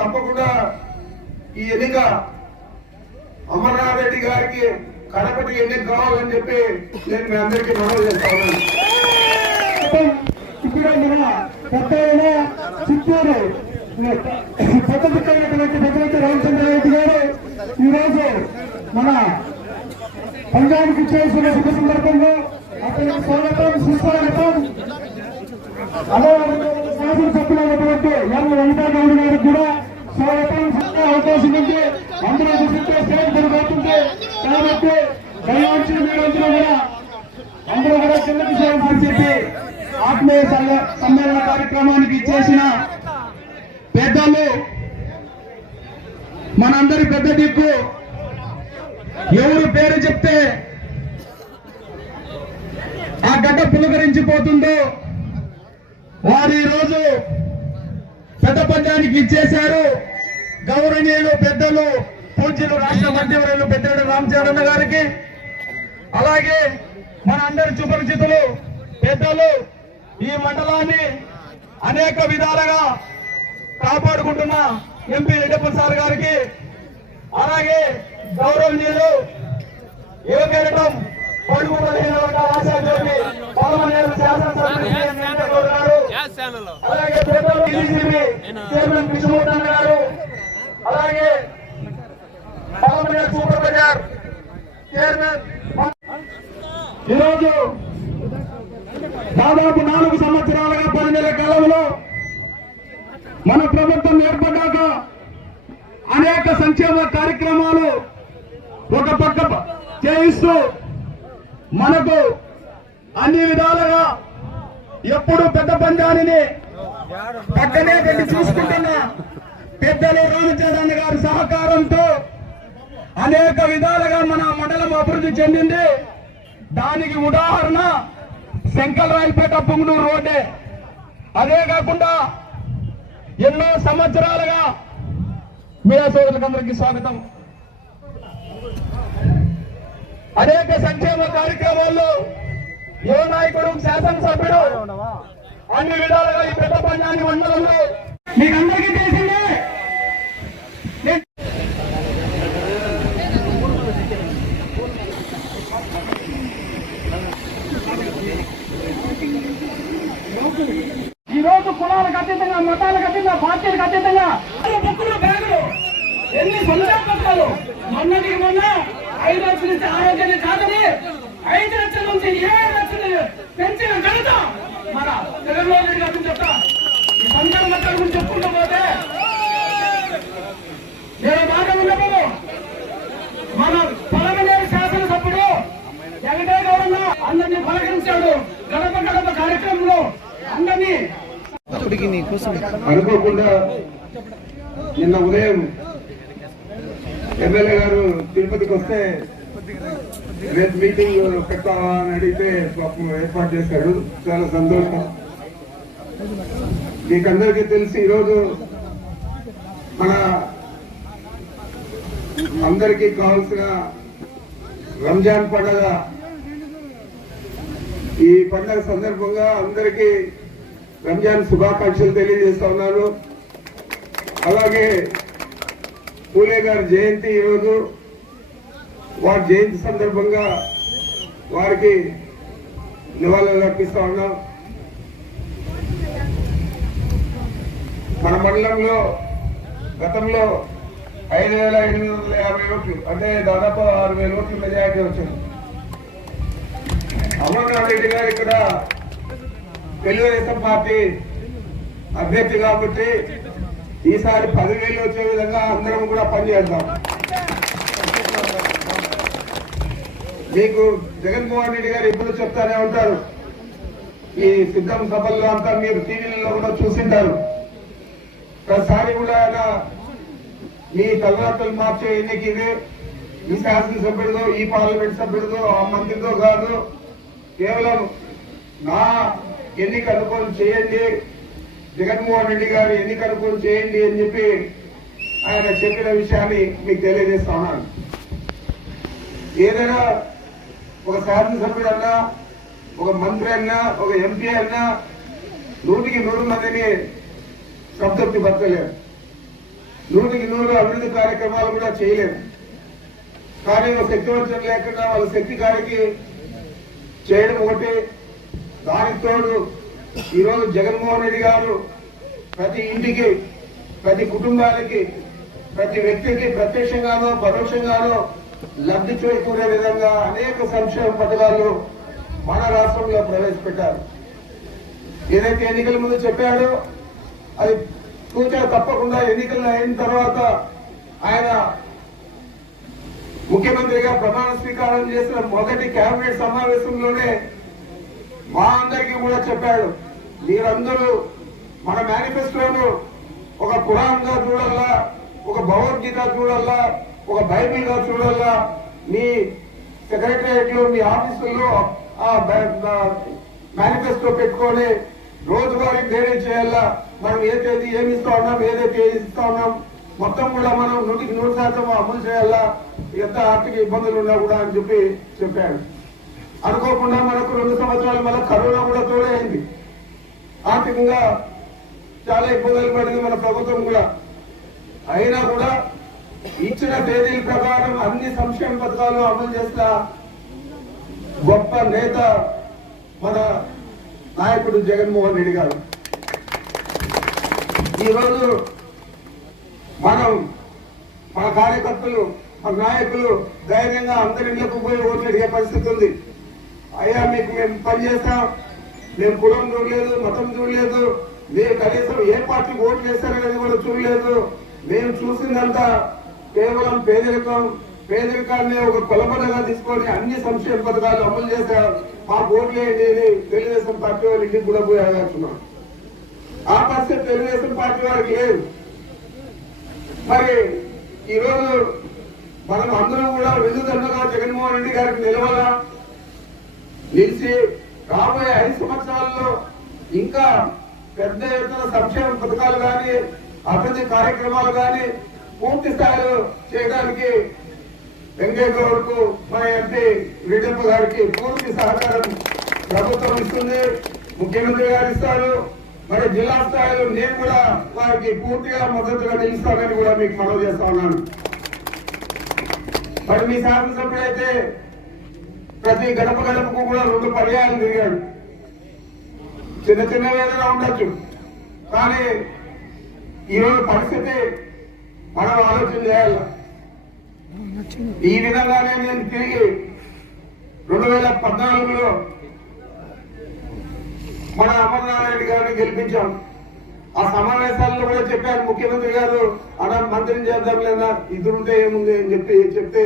తప్పకుండా ఈ ఎన్నిక అమర్నాథ్ రెడ్డి గారికి కడపటి ఎన్నిక కావాలని చెప్పి నేను మీ అందరికీ మనవి చేస్తా ఉన్నాను. ఇప్పుడు మన పెద్ద చిత్తూరు పెద్దటువంటి రామచంద్రారెడ్డి గారు ఈరోజు మన పంజాబ్కి చేసిన శుభ సందర్భంగా అతనికి స్వాగతం సుస్వాగతం. అదే శాసనసభ్యులైనటువంటి ఎం వెంకటగౌడ్ గారికి కూడా స్వాగతం అవకాశం ఉంది. అందరూ చూస్తుంటే స్టేజ్ పడిపోతుంది కాబట్టి దయచేసి మీరందరూ కూడా అందరూ కూడా కిందకి చేయాలని చెప్పి ఆత్మీయ సమ్మేళన కార్యక్రమానికి ఇచ్చేసిన పెద్దలు మనందరి పెద్ద దిక్కు ఎవరు పేరు చెప్తే ఆ గడ్డ పులకరించిపోతుందో వారు ఈరోజు పెద్ద పంచానికి ఇచ్చేశారు. గౌరవనీయులు పెద్దలు పూజ్యులు రాష్ట్ర మంత్రివర్యులు పెద్దిరెడ్డి రామచంద్రన్న గారికి, అలాగే మన అందరి సుపరిచితులు పెద్దలు ఈ మండలాన్ని అనేక విధాలుగా కాపాడుకుంటున్న ఎంపీ రెడ్డప్ప సార్ గారికి, అలాగే గౌరవనీయులు యువకేరటం పొడుగు బలహీన వర్గాల ఆశాజ్యోతి పార్లమెంట్ శాసనసభ్యులు గారు, అలాగే పెద్దలు చైర్మన్ కృష్ణమూర్తి గారు, అలాగే పార్లమెంట్ సూపర్ బజార్ చైర్మన్. ఈరోజు దాదాపు 4 సంవత్సరాలుగా 10 నెలల కాలంలో మన ప్రభుత్వం ఏర్పడ్డాక అనేక సంక్షేమ కార్యక్రమాలు ఒక పక్క చేయిస్తూ మనకు అన్ని విధాలుగా ఎప్పుడు పెద్ద పంచాయతీని పక్కనే పెట్టి చూసుకుంటున్న పెద్దలు రామచంద్రన్న గారి సహకారంతో అనేక విధాలుగా మన మండలం అభివృద్ధి చెందింది. దానికి ఉదాహరణ శంకరరాయపేట పుంగనూరు రోడ్డే. అదే కాకుండా ఎన్నో సంవత్సరాలుగా మీడియా సోదరులందరికీ స్వాగతం. అనేక సంక్షేమ కార్యక్రమాల్లో యువ నాయకుడు శాసనసభ్యుడు అన్ని విధాలుగా ఈ పెద్ద పంచాయతీ మండలంలో మీకు అందరికీ తెలిసిందే. ఈ రోజు కులాలకు అతీతంగా, మతాలకు అతీతంగా, పార్టీలకు అతీతంగా బుక్కులు బ్యాగులు ఎన్ని సంక్షేమాలు మొన్నటికి మొన్న 5 లక్షల నుంచి ఆరోగ్యాన్ని కాదని 5 లక్షల నుంచి 7 లక్షలు పెంచిన ఘనత మన జగన్మోహన్ రెడ్డి గారిని చెప్తా. ఈ సంక్షేమ గురించి చెప్పుకుంటూ పోతే నేను బాగా ఉన్నప్పుడు మన పలమనేరు శాసనసభ్యుడు వెంకటగౌడన్న అందరినీ పలకరించాడు. గడప గడప కార్యక్రమంలో అందరినీ అనుకోకుండా నిన్న ఉదయం ఎమ్మెల్యే గారు తిరుపతికి వస్తే రేపు మీటింగ్ పెట్టావా అని అడిగితే ఏర్పాటు చేశాడు. చాలా సంతోషం. మీకందరికీ తెలిసి ఈరోజు మన అందరికీ కావాల్సిన రంజాన్ పండుగ, ఈ పండుగ సందర్భంగా అందరికీ రంజాన్ శుభాకాంక్షలు తెలియజేస్తా ఉన్నాను. అలాగే పూలే గారి జయంతి ఈరోజు, వారి జయంతి సందర్భంగా వారికి నివాళులు అర్పిస్తా ఉన్నాం. మన మండలంలో గతంలో 5,850 ఓట్లు, అంటే దాదాపు 6,000 ఓట్లు మెజారిటీ వచ్చింది. అమర్నాథ్ రెడ్డి గారు ఇక్కడ తెలుగుదేశం పార్టీ అభ్యర్థి కాబట్టి ఈసారి 10,000 వచ్చే విధంగా అందరం కూడా పనిచేద్దాం. మీకు జగన్మోహన్ రెడ్డి గారు ఎప్పుడు చెప్తానే ఉంటారు, ఈ సిద్ధం సభల్లో అంతా మీరు టీవీలలో కూడా చూసింటారు. ఒకసారి కూడా ఆయన మీ తలరాతలు మార్చే ఎన్నిక ఇది, ఈ శాసనసభ్యుడితో, ఈ పార్లమెంట్ సభ్యుడితో, ఆ మంత్రితో కాదు, కేవలం నా ఎన్నిక అనుకూలం చేయండి, జగన్మోహన్ రెడ్డి గారు ఎన్నిక అనుకూలం చేయండి అని చెప్పి ఆయన చెప్పిన విషయాన్ని మీకు తెలియజేస్తా ఉన్నాను. ఏదైనా ఒక శాసనసభ్యుడు అన్నా, ఒక మంత్రి అన్నా, ఒక ఎంపీ అన్నా 100కి 100 మందిని సంతృప్తి పరచలేరు. 100% అభివృద్ధి కార్యక్రమాలు కూడా చేయలేదు. కానీ శక్తివంచన లేకుండా వాళ్ళ శక్తి కాడికి చేయడం ఒకటి. దానికి తోడు ఈరోజు జగన్మోహన్ రెడ్డి గారు ప్రతి ఇంటికి, ప్రతి కుటుంబానికి, ప్రతి వ్యక్తికి ప్రత్యక్షంగానో పరోక్షంగానో లబ్ధి చేకూరే విధంగా అనేక సంక్షేమ పథకాలు మన రాష్ట్రంలో ప్రవేశపెట్టారు. ఏదైతే ఎన్నికల ముందు చెప్పాడో అది తూచా తప్పకుండా ఎన్నికలు అయిన తర్వాత ఆయన ముఖ్యమంత్రిగా ప్రమాణ స్వీకారం చేసిన మొదటి కేబినెట్ సమావేశంలోనే మా అందరికీ కూడా చెప్పాడు, మీరందరూ మన మేనిఫెస్టోను ఒక ఖురాన్ గా చూడాలా, ఒక భగవద్గీత చూడాలా, ఒక బైబిల్ గా చూడాలా. మీ సెక్రటరియట్ లో, మీ ఆఫీసుల్లో ఆ మేనిఫెస్టో పెట్టుకొని రోజువారీ మేనేజ్ చేయాలా. మనం ఏ తేదీ ఏమి ఇస్తా ఉన్నాం, ఏదైతే ఇస్తా ఉన్నాం మొత్తం కూడా మనం 100% అమలు చేయాలా, ఎంత ఆర్థిక ఇబ్బందులు ఉన్నా కూడా అని చెప్పాడు. అనుకోకుండా మనకు 2 సంవత్సరాలు మళ్ళీ కరోనా కూడా తోడైంది. ఆర్థికంగా చాలా ఇబ్బందులు పడింది మన ప్రభుత్వం కూడా. అయినా కూడా ఇచ్చిన తేదీల ప్రకారం అన్ని సంక్షేమ పథకాలు అమలు చేసిన గొప్ప నేత మన నాయకుడు జగన్మోహన్ రెడ్డి గారు. ఈరోజు మనం మన కార్యకర్తలు, మన నాయకులు ధైర్యంగా అందరి ఇళ్లకు పోయి ఓట్లు అడిగే పరిస్థితి ఉంది. అయ్యా మీకు మేము పనిచేస్తాం, మేము కులం చూడలేదు, మతం చూడలేదు, మీరు కనీసం ఏ పార్టీకి ఓట్లు వేస్తారనేది కూడా చూడలేదు. మేము చూసిందంతా కేవలం పేదరికాన్ని ఒక కొలబడగా తీసుకొని అన్ని సంక్షేమ పథకాలు అమలు చేశారు. మాకు ఓట్లేండి తెలుగుదేశం పార్టీ వాళ్ళు ఇంటికి కూడా పోయి అడగాల్చున్నాం. ఆ పరిస్థితి తెలుగుదేశం పార్టీ వారికి లేదు. మరి ఈరోజు మనం అందరం కూడా వెన్నుదన్నుగా జగన్మోహన్ రెడ్డి గారికి నిలిచి రాబోయే 5 సంవత్సరాల్లో ఇంకా పెద్ద ఎత్తున సంక్షేమ పథకాలు కానీ, అభివృద్ధి కార్యక్రమాలు కానీ పూర్తి స్థాయిలో చేయడానికి వెంకయ్య గౌడ్కు మన ఎంపీ రెడ్డప్ప గారికి పూర్తి సహకారం ప్రభుత్వం ఇస్తుంది, ముఖ్యమంత్రి గారు ఇస్తారు. మరి జిల్లా స్థాయిలో నేను కూడా వారికి పూర్తిగా మద్దతుగా నిలుస్తానని కూడా మీకు మనవి చేస్తా ఉన్నాను. మరి మీ శాసనసభ్యుడైతే ప్రతి గడప గడపకు కూడా 2 పర్యాయాలు తిరిగాడు. చిన్న చిన్న ఏదైనా ఉండొచ్చు, కానీ ఈరోజు పరిస్థితి మనం ఆలోచన చేయాలి. ఈ విధంగానే నేను తిరిగి 2014లో మన అమర్నారాయణ గారిని గెలిపించాం. ఆ సమావేశాల్లో కూడా చెప్పారు ముఖ్యమంత్రి గారు, అలా మంత్రిని చేద్దాం లేదా ఇద్దరుంటే ఏముంది అని చెప్తే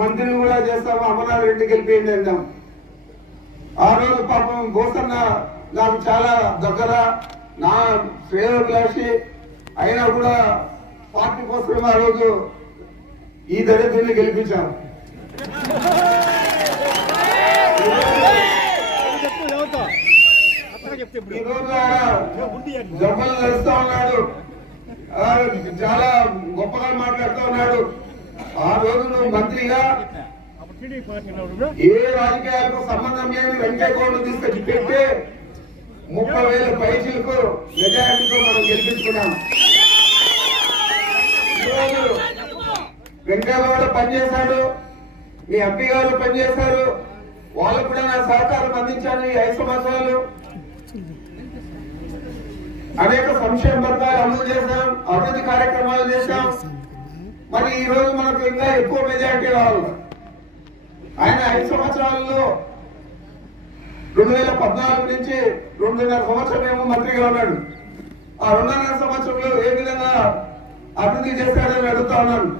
మంత్రిని కూడా చేస్తాము, అమర్నాథ్ రెడ్డి గెలిపేయండి అందాం. ఆ రోజు పాపం బోసన్న నాకు చాలా దగ్గర, నా శ్రేయోభిలాషి అయినా కూడా పార్టీ కోసం ఆ రోజు ఈ దళితుల్ని గెలిపించాం. ఈ రోజు జబ్బలు నడుస్తా ఉన్నాడు, చాలా గొప్పగా మాట్లాడుతూ ఉన్నాడు. ఆ రోజు నువ్వు మంత్రిగా ఏ రాజకీయాలకు సంబంధం లేని వెంకయ్య గౌడ్ను తీసుకొచ్చి పెట్టి 30,000 పైసలకు మెజారిటీతో మనం గెలిపించుకున్నాం. ఈరోజు వెంకయ్య గౌడ్ పనిచేశాడు, మీ ఎంపీ గారు పనిచేశారు, వాళ్ళకు కూడా నా సహకారం అందించాను. ఈ 5 సంవత్సరాలు అనేక సంక్షేమ పథకాలు అమలు చేశాం, అభివృద్ధి కార్యక్రమాలు చేశాం. మరి ఈ రోజు మనకు ఇంకా ఎక్కువ మెజారిటీ రావాలి. ఆయన 5 సంవత్సరాలలో 2014 నుంచి 2.5 సంవత్సరం ఏమో మంత్రిగా ఉన్నాడు. ఆ 2.5 సంవత్సరంలో ఏ విధంగా అభివృద్ధి చేశాడని అడుగుతా ఉన్నాను.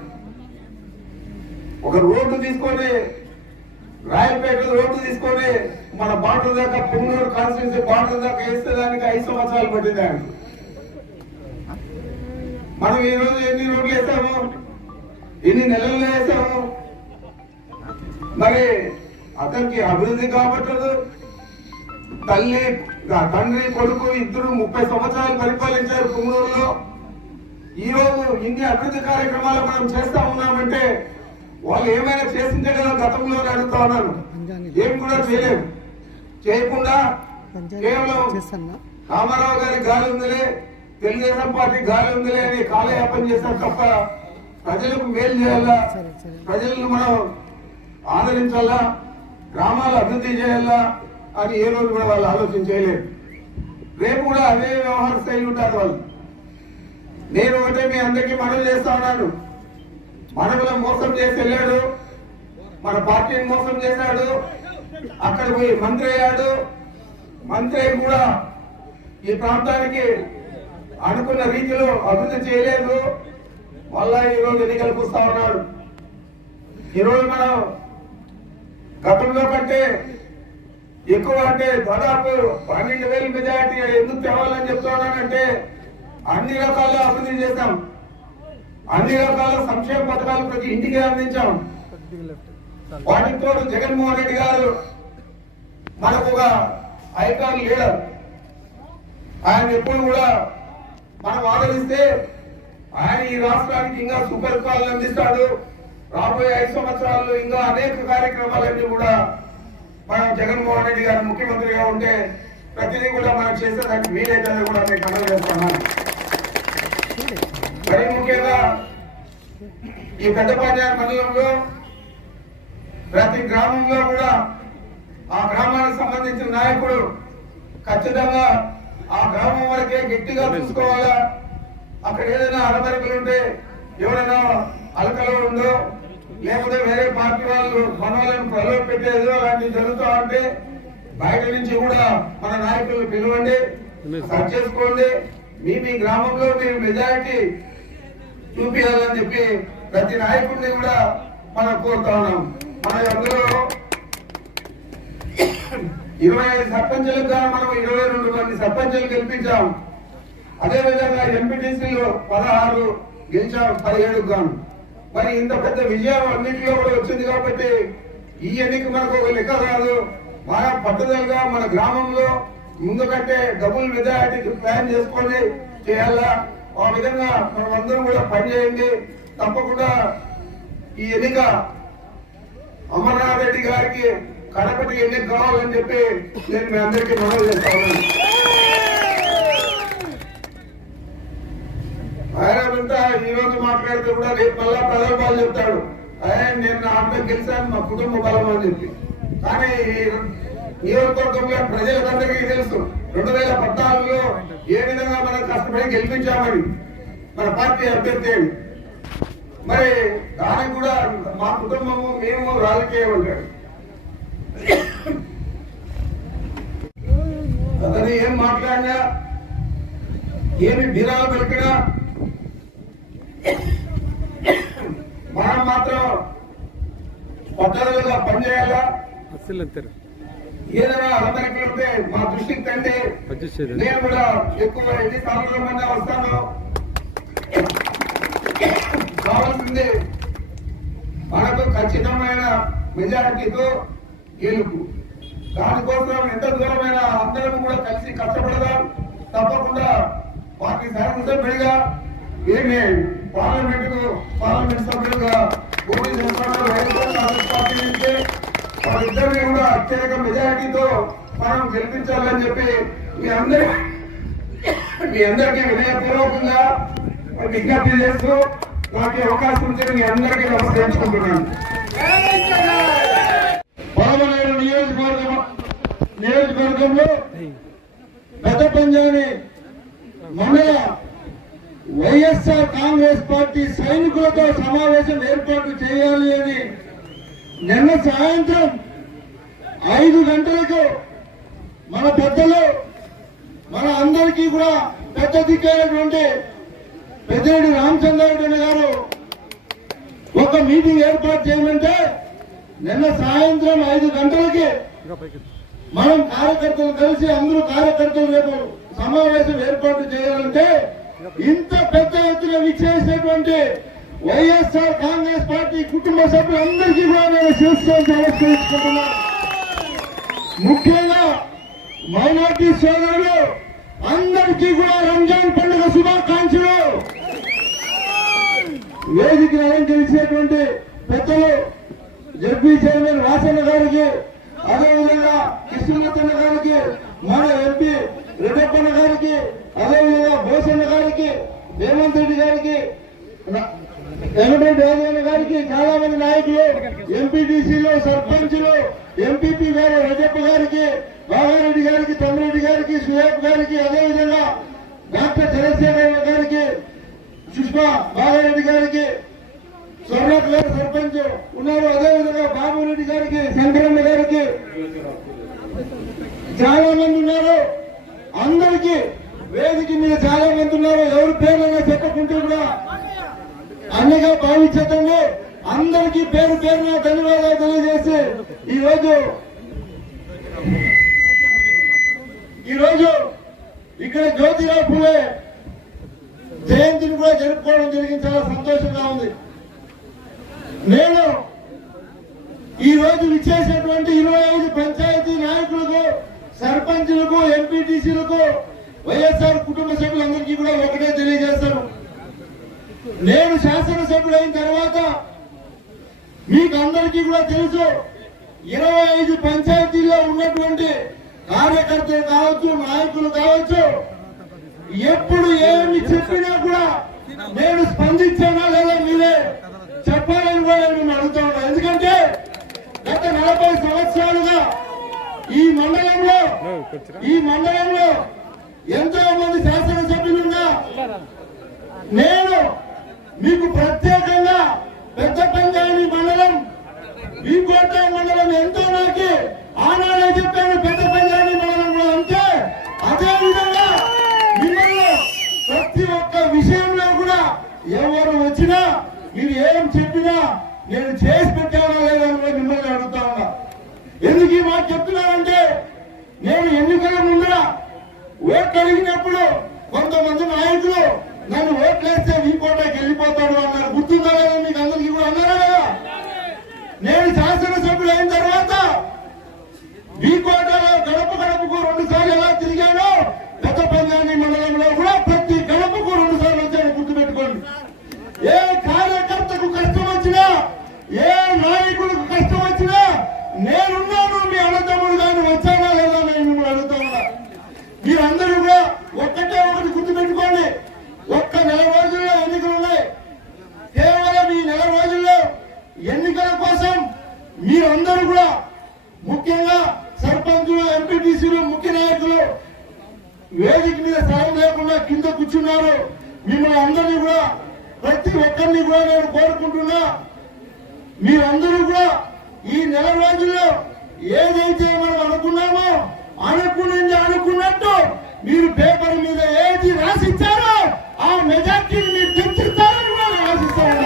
ఒక రోడ్డు తీసుకొని, రాయలపేట రోడ్డు తీసుకొని మన బార్డర్ దాకా, పుంగూరు కాన్స్టిట్యూన్సీ బార్డర్ దాకా వేస్తే దానికి 5 సంవత్సరాలు పట్టింది ఆయన. మనం ఈ రోజు ఎన్ని రోడ్లు వేసాము, ఎన్ని నెలల్లో వేసాము. మరి అతనికి అభివృద్ధి కాబట్టదు. తండ్రి కొడుకు ఇద్దరు 30 సంవత్సరాలు పరిపాలించారు పుంగూరులో. ఈ రోజు ఇన్ని అభివృద్ధి కార్యక్రమాలు మనం చేస్తా ఉన్నామంటే వాళ్ళు ఏమైనా చేసిందే కదా గతంలో అడుగుతా ఉన్నాను. ఏం కూడా చేయలేదు. చేయకుండా కేవలం రామారావు గారి గాలి ఉందిలే, తెలుగుదేశం పార్టీ గాలి ఉందిలే అని కాలయాపన చేస్తారు తప్ప ప్రజలకు మేలు చేయాలా, ప్రజలను మనం ఆదరించాలా, గ్రామాలు అభివృద్ధి చేయాలా అని ఏ రోజు కూడా వాళ్ళు ఆలోచన చేయలేదు. రేపు కూడా అదే వ్యవహార శైలి ఉంటారు వాళ్ళు. నేను ఒకటే మీ అందరికీ మనవి చేస్తా ఉన్నాను, మనవులను మోసం చేసి వెళ్ళాడు, మన పార్టీని మోసం చేశాడు, అక్కడ పోయి మంత్రి అయ్యాడు. మంత్రి కూడా ఈ ప్రాంతానికి అనుకున్న రీతిలో అభివృద్ధి చేయలేదు. మళ్ళా ఈరోజు ఎన్నికలకు వస్తా ఉన్నాడు. ఈరోజు మనం గతంలో కంటే ఎక్కువ అంటే దాదాపు 12,000 మెజార్టీ ఎందుకు తేవాలని చెప్తున్నానంటే అన్ని రకాల అభివృద్ధి చేశాం, అన్ని రకాల సంక్షేమ పథకాలు ప్రతి ఇంటికి అందించాం. వాటికి తోడు జగన్మోహన్ రెడ్డి గారు మనకు ఒక ఐకాన్ లీడర్. ఆయన ఎప్పుడు కూడా మనం ఆదరిస్తే ఆయన ఈ రాష్ట్రానికి ఇంకా సూపర్ పాలన అందిస్తాడు. రాబోయే 5 సంవత్సరాల్లో ఇంకా అనేక కార్యక్రమాలన్నీ కూడా మనం జగన్మోహన్ రెడ్డి గారు ముఖ్యమంత్రిగా ఉంటే ప్రతిదీ కూడా మనం చేసేదానికి వీలైతే కూడా నేను కనెక్ట్ చేస్తున్నాను. మరి ముఖ్యంగా ఈ పెద్దపాంజాల మండలంలో ప్రతి గ్రామంలో కూడా ఆ గ్రామానికి సంబంధించిన నాయకుడు ఖచ్చితంగా ఆ గ్రామం వరకే గట్టిగా చూసుకోవాలా. అక్కడ ఏదైనా అరమరికలు ఉంటే, ఎవరైనా అలకలో ఉందో, లేకపోతే వేరే పార్టీ వాళ్ళు మన వాళ్ళని ప్రలోభ పెట్టేదో అలాంటివి జరుగుతూ ఉంటే బయట నుంచి కూడా మన నాయకులను పిలవండి, సర్చ్ చేసుకోండి. మీ గ్రామంలో మీరు మెజారిటీ చూపించాలని చెప్పి ప్రతి నాయకుడిని కూడా మనం కోరుతా ఉన్నాం. మన అందులో 25 సర్పంచులకు గాను మనం 22 మంది సర్పంచులు గెలిపించాం. అదేవిధంగా ఎంపీటీసీలో 16 గెలిచాం, 17 గాను. మరి ఇంత పెద్ద విజయం అన్నింటిలో కూడా వచ్చింది కాబట్టి ఈ ఎన్నిక మనకు ఒక లెక్క కాదు. మన పట్టుదలగా మన గ్రామంలో ముందు కంటే డబుల్ మెజారిటీకి ప్లాన్ చేసుకొని చేయాలా. ఆ విధంగా మనం అందరం కూడా పనిచేయండి. తప్పకుండా ఈ ఎన్నిక అమర్నాథ్ రెడ్డి గారికి కడపటి ఎన్నిక కావాలని చెప్పి నేను మీ అందరికీ మనవి చేస్తాను. ఆయనంతా ఈ రోజు మాట్లాడితే కూడా రేపు మళ్ళా ప్రజల చెప్తాడు, నేను నా అంతా గెలిచాను మా కుటుంబ బలం అని చెప్పి. కానీ నియోజకవర్గంలో ప్రజలందరికీ తెలుసు 2014లో ఏ విధంగా మనం కష్టపడి గెలిపించామని మన పార్టీ అభ్యర్థి. మరి దానికి కూడా మా కుటుంబము మేము రాజకీయం ఉంటాడు. అతను ఏం మాట్లాడినా, ఏమి బీరాలు పలికినా మనం మాత్రం పద్ధతులుగా పనిచేయాలా. ఏదైనా అలమరికలు ఉంటే మా దృష్టికి తండి. నేను కూడా ఎక్కువ ఎన్ని సంవత్సరాల వస్తాను. కావాల్సింది మనకు ఖచ్చితమైన మెజారిటీతో గెలుపు. దానికోసం ఎంత దూరమైన అందరం కూడా కలిసి కష్టపడదాం. తప్పకుండా పార్టీ శాసనసభ్యుడిగా ఏమి పార్లమెంట్ సభ్యులుగా పోటీ చేస్తున్నారు. పార్టీ నుంచి వాళ్ళిద్దరిని కూడా అత్యధిక మెజారిటీతో మనం గెలిపించాలని చెప్పి మీ అందరికీ వినయపూర్వకంగా విజ్ఞప్తి చేస్తూ నాకు అవకాశం ఇచ్చిన మీ అందరికీ నమస్కరించుకుంటున్నాను. పలమనేరు నియోజకవర్గంలో పెద్దపంజాని మండల వైఎస్ఆర్ కాంగ్రెస్ పార్టీ సైనికులతో సమావేశం ఏర్పాటు చేయాలి అని నిన్న సాయంత్రం 5 గంటలకు మన పెద్దలు, మన అందరికీ కూడా పెద్ద దిక్కైనటువంటి పెద్దిరెడ్డి రామచంద్రారెడ్డి గారు ఒక మీటింగ్ ఏర్పాటు చేయమంటే నిన్న సాయంత్రం 5 గంటలకి మనం కార్యకర్తలు కలిసి అందరూ కార్యకర్తలు రేపు సమావేశం ఏర్పాటు చేయాలంటే ఇంత పెద్ద ఎత్తున విచ్చేసినటువంటి వైఎస్ఆర్ కాంగ్రెస్ పార్టీ కుటుంబ సభ్యులందరికీ కూడా నేను శిరస్సుకొని నమస్కరించుకుంటున్నాను. ముఖ్యంగా మైనార్టీ సోదరులు అందరికీ కూడా రంజాన్ పండుగ శుభాకాంక్షలు. వేదిక అలంకరించినటువంటి పెద్దలు జడ్పీ చైర్మన్ వాసన్న గారికి, అదేవిధంగా కృష్ణమూర్తన్న గారికి, మన ఎంపీ రెడ్డప్పన్న గారికి, అదేవిధంగా భూషణ గారికి, రేవంత్ రెడ్డి గారికి, వెంకటరెడ్డి రాజన్న గారికి, చాలా మంది నాయకులు, ఎంపీటీసీలు, సర్పంచులు, ఎంపీపీ గారు రజప్ప గారికి, బాగారెడ్డి గారికి, తమ్మిరెడ్డి గారికి, సుయేబ్ గారికి, అదేవిధంగా డాక్టర్ చంద్రశేఖర్ గారికి, సుష్మా బాగారెడ్డి గారికి, స్వర్ణాథ్ గారు సర్పంచ్ ఉన్నారు, అదేవిధంగా బాబురెడ్డి గారికి, శంకరన్న గారికి చాలా మంది ఉన్నారు. అందరికీ వేదిక మీద చాలా మంది ఉన్నారు. ఎవరి పేర్లైనా చెప్పకుంటే కూడా అన్నిగా భావించండి. అందరికీ పేరు పేరున ధన్యవాదాలు తెలియజేసి ఈరోజు ఇక్కడ జ్యోతిరావు పూలే జయంతిని కూడా జరుపుకోవడం జరిగింది. చాలా సంతోషంగా ఉంది. నేను ఈ రోజు విచ్చేసినటువంటి 25 పంచాయతీ నాయకులకు, సర్పంచులకు, ఎంపీటీసీలకు, వైఎస్ఆర్ కుటుంబ సభ్యులందరికీ కూడా ఒకటే తెలియజేస్తాను. నేను శాసనసభ్యుడైన తర్వాత మీకు అందరికీ కూడా తెలుసు, 25 పంచాయతీల్లో ఉన్నటువంటి కార్యకర్తలు కావచ్చు, నాయకులు కావచ్చు, ఎప్పుడు ఏమి చెప్పినా కూడా నేను స్పందించానా లేదా మీరే చెప్పాలని కూడా నేను అడుగుతా ఉన్నా. ఎందుకంటే గత 40 సంవత్సరాలుగా ఈ మండలంలో ఎంతో మంది శాసనసభ్యులున్నా నేను మీకు ప్రత్యేకంగా పెద్ద పంచాయతీ మండలం, ఈ కోట మండలం ఎంతో నాకు ఆనాడే చెప్పాను. పెద్ద పంచాయతీ మండలంలో అంతే. అదే విధంగా మిమ్మల్ని ప్రతి ఒక్క విషయంలో కూడా ఎవరు వచ్చినా మీరు ఏం చెప్పినా నేను చేసి పెట్టానా లేదా అని మిమ్మల్ని అడుగుతా ఉన్నా. ఎందుకు ఈ మాట చెప్తున్నానంటే, నేను ఎన్నికల ముందర ఓట్లు అడిగినప్పుడు కొంతమంది నాయకులు నన్ను ఓట్లేస్తే ఈ కోటకి వెళ్ళిపోతాడు అన్నారు. గుర్తుందా లేదా మీకు అందరికీ కూడా అన్నారా లేదా? నేను శాసనసభ్యులు అయిన తర్వాత ఈ కోటలో గడప గడపకు 2 సార్లు ఎలా తిరిగానో, పెద్ద పంచాయతీ మండలంలో కూడా ప్రతి గడపకు 2 సార్లు వచ్చాను. గుర్తుపెట్టుకోండి. ఏ కార్యకర్తకు కష్టం వచ్చినా, ఏ నాయకుడికి కష్టం వచ్చినా నేనున్నాను. మీ అన్నదమ్ముడు గాని వచ్చానా లేదా నేను అడుగుతా ఉన్నా. మీరందరూ కూడా ఒకటి గుర్తుపెట్టుకోండి. ఒక్క నెల రోజుల్లో ఎన్నికలు ఉన్నాయి. కేవలం ఈ నెల రోజుల్లో ఎన్నికల కోసం మీరందరూ కూడా, ముఖ్యంగా సర్పంచులు, ఎంపీటీసీలు, ముఖ్య నాయకులు వేదిక మీద స్థలం లేకుండా కింద కూర్చున్నారు. మిమ్మల్ని అందరినీ కూడా, ప్రతి ఒక్కరిని కూడా నేను కోరుకుంటున్నా, మీరందరూ కూడా ఈ నెల రోజుల్లో ఏదైతే మనం అనుకున్నామో అనుకున్నట్టు మీరు పేపర్ మీద ఏది రాసిచ్చారో ఆ మెజార్టీని మీరు తెచ్చిస్తారని కూడా నేను ఆశిస్తాను.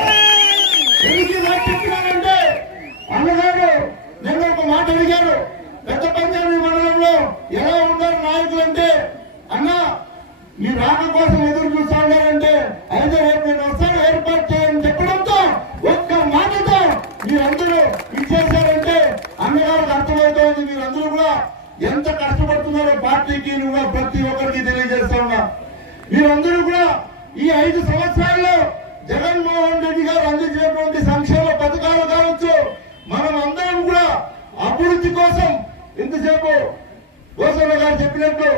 ఎందుకు మాట చెప్తున్నానంటే, అన్నగారు నిన్న ఒక మాట అడిగారు, పెద్ద పంచాయతీ మండలంలో ఎలా ఉన్నారు నాయకులు అంటే, అన్న మీ రాక కోసం ఎదురు చూస్తా ఉన్నారంటే, అయితే రేపు నేను వస్తాను ఏర్పాటు చేయాలని చెప్పడంతో ఒక్క మాటతో మీరందరూ ఇచ్చేశారంటే అన్నగారికి అర్థమవుతోంది. మీరందరూ కూడా ఎంత కష్టపడుతున్నారో పార్టీకి నువ్వు ప్రతి ఒక్కరికి తెలియజేస్తా ఉన్నా. మీరందరూ కూడా ఈ 5 సంవత్సరాల్లో జగన్మోహన్ రెడ్డి గారు అందించినటువంటి సంక్షేమ పథకాలు కావచ్చు, మనం అందరం కూడా అభివృద్ధి కోసం ఇంతసేపు గోసన్న గారు చెప్పినట్టు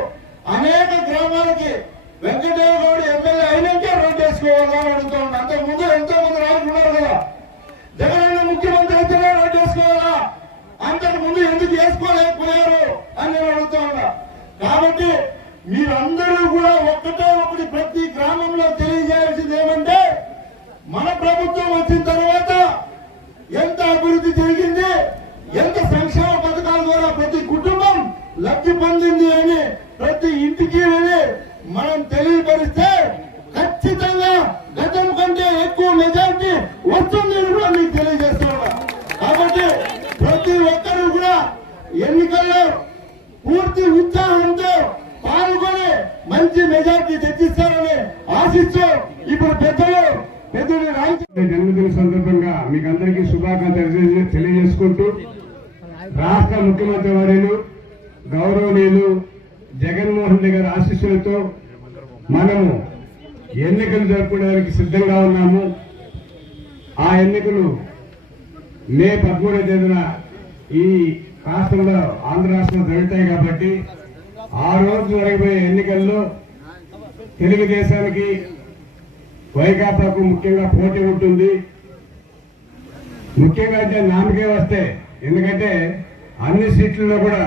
అనేక గ్రామాలకి వెంకటేశ్వర గౌడ్ ఎమ్మెల్యే అయినాకే రోడ్డు వేసుకోవాలని అడుగుతా ఉన్నా. అంతకు ముందు ఎంతో మంది నాయకులు ఉన్నారు కదా, జగన్ ముఖ్యమంత్రి అయితేనే రోడ్డు వేసుకోవాలా, అంతకు ముందు ఎందుకు వేసుకోలేకపోయారు అని నేను అడుగుతా ఉన్నా. కాబట్టి మీరందరూ కూడా ఒకటి ప్రతి గ్రామంలో తెలియజేయాల్సింది ఏమంటే, మన ప్రభుత్వం వచ్చిన తర్వాత ఎంత అభివృద్ధి జరిగింది, ఎంత సంక్షేమ పథకాల ద్వారా ప్రతి కుటుంబం లబ్ధి పొందింది అని ప్రతి ఇంటికి వెళ్ళి మనం తెలియపరిస్తే ఖచ్చితంగా గతం కంటే ఎక్కువ మెజార్టీ వస్తుంది కూడా మీకు తెలియజేస్తున్నా. కాబట్టి ప్రతి ఒక్కరూ కూడా ఎన్నికల్లో పూర్తి ఉత్సాహంతో పాల్గొని మంచి మెజార్టీ తెచ్చిస్తారని ఆశిస్తూ ఇప్పుడు పెద్దలు జన్మదిన సందర్భంగా మీకు అందరికీ శుభాకాంక్షలు తెలియజేసుకుంటూ, రాష్ట్ర ముఖ్యమంత్రి వర్యులు గౌరవనీయులు జగన్మోహన్ రెడ్డి గారి ఆశీస్సులతో మనము ఎన్నికలు జరుపుకోవడానికి సిద్ధంగా ఉన్నాము. ఆ ఎన్నికలు మే 13వ తేదీన ఈ రాష్ట్రంలో, ఆంధ్ర రాష్ట్రంలో జరుగుతాయి. కాబట్టి ఆ రోజు జరగబోయే ఎన్నికల్లో తెలుగుదేశానికి వైకాపాకు ముఖ్యంగా పోటీ ఉంటుంది. ముఖ్యంగా అంటే నామకే వస్తే, ఎందుకంటే అన్ని సీట్లలో కూడా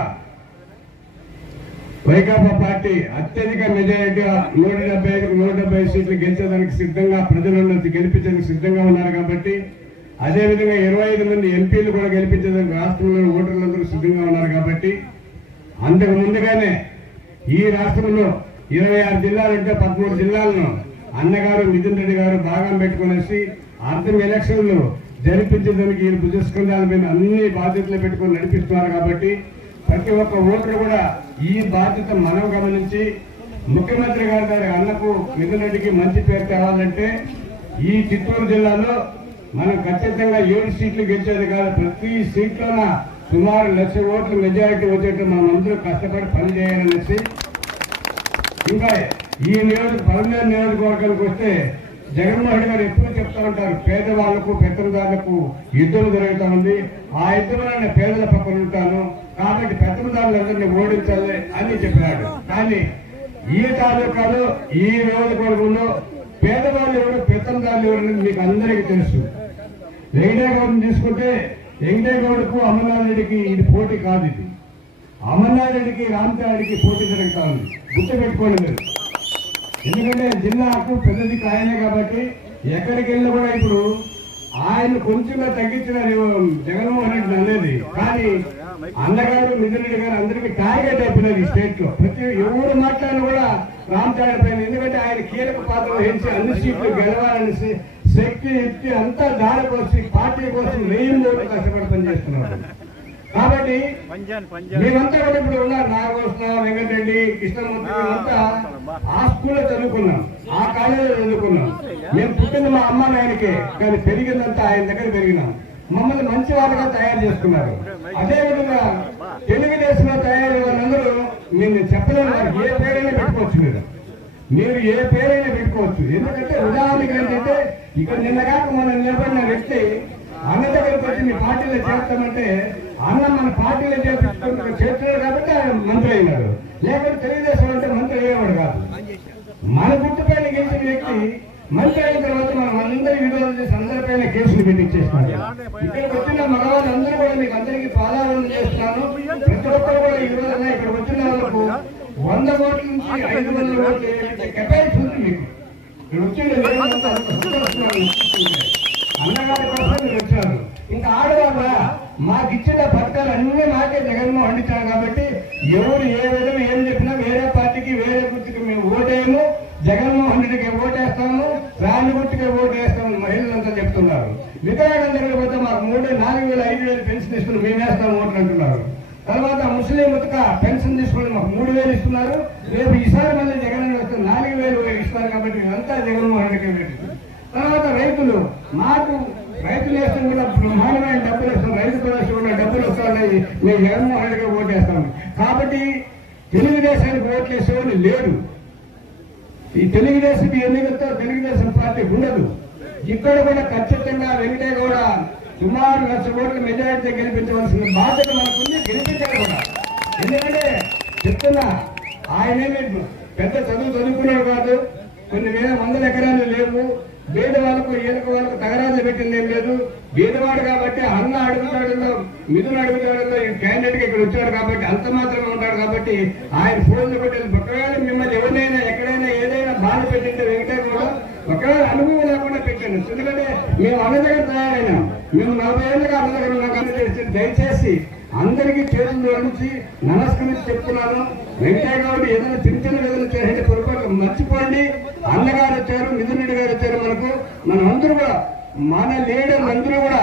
వైకాపా పార్టీ అత్యధిక మెజారిటీగా 175 సీట్లు గెలిచేదానికి సిద్ధంగా, ప్రజలను గెలిపించేందుకు సిద్ధంగా ఉన్నారు కాబట్టి, అదేవిధంగా 25 మంది ఎంపీలు కూడా గెలిపించేదానికి రాష్ట్రంలోని ఓటర్లందరూ సిద్ధంగా ఉన్నారు కాబట్టి, అంతకు ముందుగానే ఈ రాష్ట్రంలో 26 జిల్లాలుంటే 13 జిల్లాలను అన్నగారు మిథున్ రెడ్డి గారు భాగం పెట్టుకునేసి అర్థం ఎలక్షన్లు జరిపించేదానికి ఈ భుజస్కంధాల మీద అన్ని బాధ్యతలు పెట్టుకుని నడిపిస్తున్నారు కాబట్టి, ప్రతి ఒక్క ఓటరు కూడా ఈ బాధ్యత మనం గమనించి ముఖ్యమంత్రి గారి అన్నకు మిథున్ రెడ్డికి మంచి పేరు తేవాలంటే ఈ చిత్తూరు జిల్లాలో మనం ఖచ్చితంగా 7 సీట్లు గెలిచేది కాదు, ప్రతి సీట్లోన సుమారు 1,00,000 ఓట్ల మెజారిటీ వచ్చేట్టు మనం అందరూ కష్టపడి పనిచేయాలనేసి, ఇంకా ఈ పలమనేరు నియోజకవర్గానికి వస్తే జగన్మోహన్ గారు ఎప్పుడు చెప్తా ఉంటారు, పేదవాళ్లకు పెత్తందారులకు యుద్ధం జరుగుతూ ఉంది, ఆ యుద్ధంలో పేదల పక్కన ఉంటాను కాబట్టి పెత్తందారులందరినీ ఓడించాలి అని చెప్పాడు. కానీ ఈ తాలూకాలో ఈ నియోజకవర్గంలో పేదవాళ్ళు ఎవరు పెత్తందారులు ఎవరు మీకు అందరికీ తెలుసు. వెంకటేగౌడని తీసుకుంటే వెంకటేగౌడకు అమర్నాథ్ రెడ్డికి ఇది పోటీ కాదు, ఇది అమర్నాథ్ రెడ్డికి రామచారెడ్డికి పోటీ జరుగుతా ఉంది. గుర్తుపెట్టుకోండి మీరు, ఎందుకంటే జిల్లాకు పెద్దది ఆయనే కాబట్టి ఎక్కడికి వెళ్ళినా కూడా ఇప్పుడు ఆయన కొంచెంగా తగ్గించిన జగన్మోహన్ రెడ్డి అనేది, కానీ అన్నగారు మిథున్ రెడ్డి గారు అందరికీ టార్గెట్ అయిపోయినారు ఈ స్టేట్ లో. ప్రతి ఎవరు మాట్లాడినా కూడా రామచారెడ్డి పైన, ఎందుకంటే ఆయన కీలక పాత్ర వహించి అన్ని సీట్లు గెలవాలనేసి శక్తి యుక్తి అంతా దారి కోసం పార్టీ కోసం వెయ్యి కష్టపడి పనిచేస్తున్నారు. కాబట్టి మేమంతా కూడా ఇప్పుడు ఉన్నారు, నాగభూషణ, వెంకటరెడ్డి, కృష్ణమూర్తి, మేమంతా ఆ స్కూల్లో చదువుకున్నాం, ఆ కాలేజీలో చదువుకున్నాం. మేము పుట్టింది మా అమ్మ నాయనకే, కానీ పెరిగిందంతా ఆయన దగ్గర పెరిగినాం. మమ్మల్ని మంచి వాళ్ళగా తయారు చేసుకున్నారు. అదేవిధంగా తెలుగుదేశంలో తయారు వాళ్ళందరూ నేను చెప్పలేను, ఏ పేరైనా పెట్టుకోవచ్చు, మీరు ఏ పేరైనా పెట్టుకోవచ్చు. ఎందుకంటే ఉదాహరణకి ఏంటంటే ఇక్కడ నిన్నగాక మనం నిలబడిన వ్యక్తి అన్న దగ్గరికి వచ్చి మీ పార్టీలో చేస్తామంటే అన్న మన పార్టీలో చేస్తున్నాడు కాబట్టి ఆయన మంత్రి అయినాడు, లేకపోతే తెలుగుదేశం అంటే మంత్రి అయ్యేవాడు కాదు. మన గుర్తుపైన గెలిచిన వ్యక్తి మంత్రి అయిన తర్వాత మనం అందరి విడుదల చేసి అందరిపైన కేసులు పెట్టించేస్తున్నారు. ఇక్కడికి వచ్చిన మగవాళ్ళందరూ కూడా మీకు అందరికీ పాదాలను చేస్తున్నాను. ప్రతి ఒక్కరు కూడా ఈ రోజున ఇక్కడ వచ్చిన వాళ్ళకు 100 కోట్ల నుంచి 500 కోట్లు కెపాసిటీ ఉంది. మీకు ఇక్కడ వచ్చిన అన్నగారి కోసం మీరు వచ్చారు. ఇంకా ఆడవాళ్ళ మాకు ఇచ్చిన పథకాలు అన్ని మాకే జగన్మోహన్ ఇచ్చారు కాబట్టి ఎవరు ఏ విధంగా ఏం చెప్పినా వేరే పార్టీకి వేరే గుర్తుకి మేము ఓటేయము, జగన్మోహన్ రెడ్డికి ఓటేస్తాము, రాని గుర్తుకి ఓటేస్తామని మహిళలంతా చెప్తున్నారు. వికలాంగుల పోతే మాకు 3,000, 4,000, 5,000 పెన్షన్ ఇస్తున్నారు, మేమేస్తాం ఓట్లు అంటున్నారు. తర్వాత ముస్లిం ఉతక పెన్షన్ తీసుకొని మాకు 3,000 ఇస్తున్నారు. రేపు ఈసారి మళ్ళీ జగన్ వస్తే 4,000 ఇస్తున్నారు కాబట్టి ఇదంతా జగన్మోహన్ రెడ్డికి పెట్టింది. తర్వాత రైతులు, మాకు రైతులు వేస్తే కూడా బ్రహ్మాండమైన డబ్బులు ఇస్తాం, రైతు ప్రవేశం కూడా డబ్బులు వస్తామని మేము జగన్మోహన్ రెడ్డిగా ఓటేస్తాము. కాబట్టి తెలుగుదేశానికి ఓట్లు వేసేవాళ్ళు లేరు. ఈ తెలుగుదేశం ఎన్నికలతో తెలుగుదేశం పార్టీ ఉండదు. ఇక్కడ కూడా ఖచ్చితంగా వెంకటేగౌడ సుమారు 1,00,000 కోట్ల మెజారిటీ గెలిపించవలసిన బాధ్యత మనకుంది, గెలిపించాలి కూడా. ఎందుకంటే చెప్తున్నా, ఆయనేమి పెద్ద చదువుకున్నాడు కాదు, కొన్ని వందల ఎకరాలు లేవు, పేదవాళ్ళకు ఏలక వాళ్ళకు తగరాజు పెట్టింది ఏం లేదు. పేదవాడు కాబట్టి అన్న అడుగుతాడో మిథున్ అడుగుతాడో క్యాండిడేట్ గా ఇక్కడ వచ్చాడు కాబట్టి అంత మాత్రమే ఉంటాడు కాబట్టి ఆయన ఫోన్లు పెట్టింది. ఒకవేళ మిమ్మల్ని ఎవరినైనా ఎక్కడైనా ఏదైనా బాధ పెట్టింటే వెంకటేశ్వర ఒకవేళ అనుభవం లేకుండా పెట్టాను. ఎందుకంటే మేము అన్న దగ్గర తయారైనా, మేము 40 ఏళ్ళుగా అన్న దగ్గర ఉన్నాం. దయచేసి అందరికీ చేతులు జోడించి నమస్కరించి చెప్తున్నాను. వెంకటేగౌడ ఏదైనా చిన్న ఏదైనా చేసే పొరపాటు మర్చిపోండి. అన్నగారు వచ్చారు, మిథున్ రెడ్డి గారు వచ్చారు, మనం అందరూ కూడా మన లీడర్లు అందరూ కూడా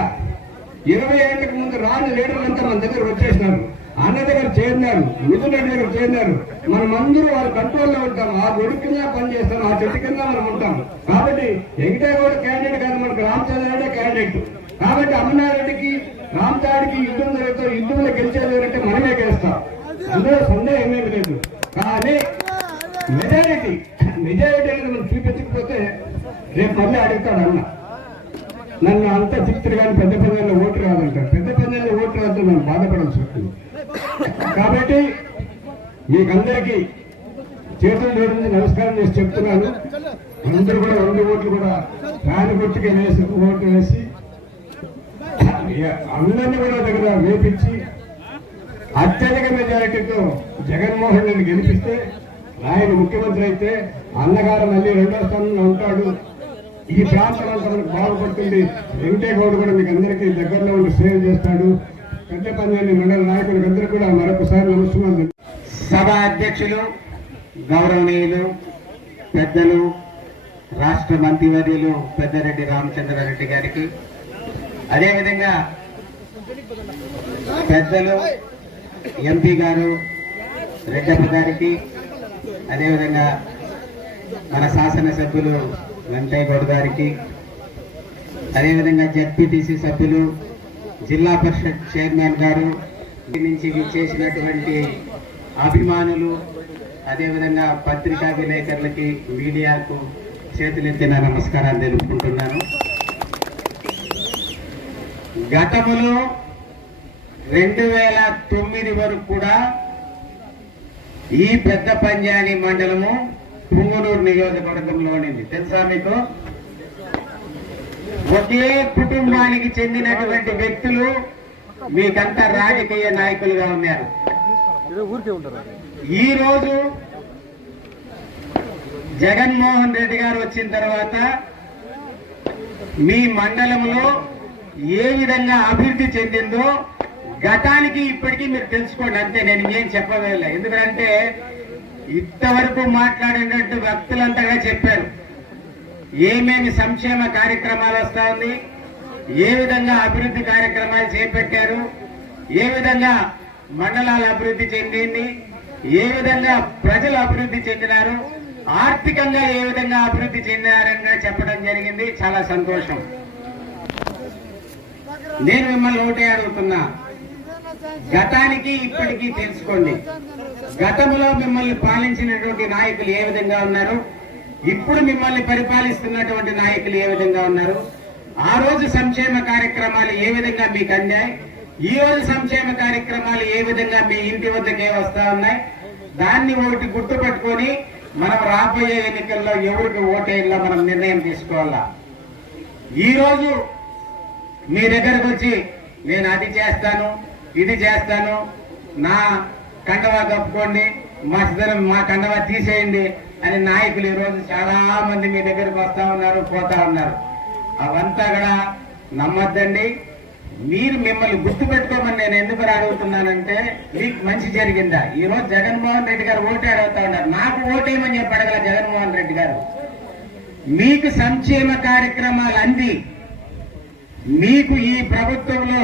20 ఏళ్లకు ముందు రాని లీడర్లంతా మన దగ్గర వచ్చేసినారు. అన్న దగ్గర చేరినారు, మిథున్ రెడ్డి దగ్గర చేరినారు. మనం అందరూ వాళ్ళ కంట్రోల్లో ఉంటాం, ఆ గొడుగు కింద పనిచేస్తాం, ఆ చెట్టు కింద మనం ఉంటాం. కాబట్టి వెంకటేగౌడ క్యాండిడేట్ కాదు, మనకు రామచంద్రారెడ్డి క్యాండిడేట్. కాబట్టి అమర్నాథ్రెడ్డికి రామచారెడ్డికి యుద్ధం జరుగుతాం, యుద్ధంలో గెలిచేది అంటే మనమే గెలుస్తాం, అందులో సందేహం ఏమీ లేదు. కానీ మెజారిటీ అనేది మనం చూపించకపోతే రేపు మళ్ళీ అడుగుతాడు అన్న, నన్ను అంతా చిత్తులు కానీ పెద్ద పందాల్లో ఓటు రాదంటారు. పెద్ద పందాల్లో ఓటు రాదు, మనం బాధపడాల్సి వస్తుంది. కాబట్టి మీకందరికీ చేతులు జోడించి నమస్కారం చేసి చెప్తున్నాను. అందరూ కూడా 2 ఓట్లు కూడా ఫ్యాన్ గుర్తుకి వేసి ఓట్లు వేసి అందరినీ కూడా దగ్గర వేపించి అత్యధిక మెజారిటీతో జగన్మోహన్ రెడ్డి గెలిపిస్తే ఆయన ముఖ్యమంత్రి అయితే అన్నగారు మళ్ళీ 2వ స్థానంలో ఉంటాడు. ఈ ప్రాంతం అంతా మనకు బాగుపడుతుంది. వెంకటేగౌడ్ కూడా మీకు అందరికీ దగ్గరలో ఉండి సేవ చేస్తాడు. పెద్దపంజాని మండల నాయకులకు అందరూ కూడా మరొకసారి నమస్కారం. సభ అధ్యక్షులు గౌరవనీయులు పెద్దలు రాష్ట్ర మంత్రివర్యులు పెద్దారెడ్డి రామచంద్రారెడ్డి గారికి, అదేవిధంగా పెద్దలు ఎంపీ గారు రెడ్డప్ప గారికి, అదేవిధంగా మన శాసనసభ్యులు వెంకయ్య గౌడ్ గారికి, అదేవిధంగా జెడ్పీటీసీ సభ్యులు, జిల్లా పరిషత్ చైర్మన్ గారు నుంచి విచ్చేసినటువంటి అభిమానులు, అదేవిధంగా పత్రికా విలేకరులకి, మీడియాకు చేతులెత్తిన నమస్కారాలు తెలుపుకుంటున్నాను. గతంలో 2009 వరకు కూడా ఈ పెద్ద పంజాని మండలము పుంగనూరు నియోజకవర్గంలో ఉంది. తెలుసా మీకు? ఒకే కుటుంబానికి చెందినటువంటి వ్యక్తులు మీకంతా రాజకీయ నాయకులుగా ఉన్నారు. ఈ రోజు జగన్మోహన్ రెడ్డి గారు వచ్చిన తర్వాత మీ మండలంలో ఏ విధంగా అభివృద్ధి చెందిందో గతానికి ఇప్పటికీ మీరు తెలుసుకోండి. అంతే, నేను ఏం చెప్పవేళ. ఎందుకంటే ఇంతవరకు మాట్లాడినట్టు వ్యక్తులంతగా చెప్పారు ఏమేమి సంక్షేమ కార్యక్రమాలు వస్తాయి, ఏ విధంగా అభివృద్ధి కార్యక్రమాలు చేపట్టారు, ఏ విధంగా మండలాలు అభివృద్ధి చెందింది, ఏ విధంగా ప్రజలు అభివృద్ధి చెందినారు, ఆర్థికంగా ఏ విధంగా అభివృద్ధి చెందినారని చెప్పడం జరిగింది. చాలా సంతోషం. నేను మిమ్మల్ని ఒకటే అడుగుతున్నా, గతానికి ఇప్పటికీ తెలుసుకోండి. గతంలో మిమ్మల్ని పాలించినటువంటి నాయకులు ఏ విధంగా ఉన్నారు, ఇప్పుడు మిమ్మల్ని పరిపాలిస్తున్నటువంటి నాయకులు ఏ విధంగా ఉన్నారు, ఆ రోజు సంక్షేమ కార్యక్రమాలు ఏ విధంగా మీకు అందాయి, ఈ రోజు సంక్షేమ కార్యక్రమాలు ఏ విధంగా మీ ఇంటి వద్దకే వస్తా ఉన్నాయి, దాన్ని ఒకటి గుర్తుపెట్టుకొని మనం రాబోయే ఎన్నికల్లో ఎవరికి ఓటేయాలో మనం నిర్ణయం తీసుకోవాలా. ఈ రోజు మీ దగ్గరకు వచ్చి నేను అది చేస్తాను, ఇది చేస్తాను, నా కండవా కప్పుకోండి, మా కండవా తీసేయండి అని నాయకులు ఈ రోజు చాలా మంది మీ దగ్గరకు వస్తా ఉన్నారు, పోతా ఉన్నారు. అవంతా కూడా నమ్మద్దండి. మీరు మిమ్మల్ని గుర్తుపెట్టుకోమని నేను ఎందుకు అడుగుతున్నానంటే, మీకు మంచి జరిగిందా? ఈ రోజు జగన్మోహన్ రెడ్డి గారు ఓటే అడుగుతా ఉన్నారు. నాకు ఓటేయమని చెప్పి అడగల జగన్మోహన్ రెడ్డి గారు. మీకు సంక్షేమ కార్యక్రమాలు అంది, మీకు ఈ ప్రభుత్వంలో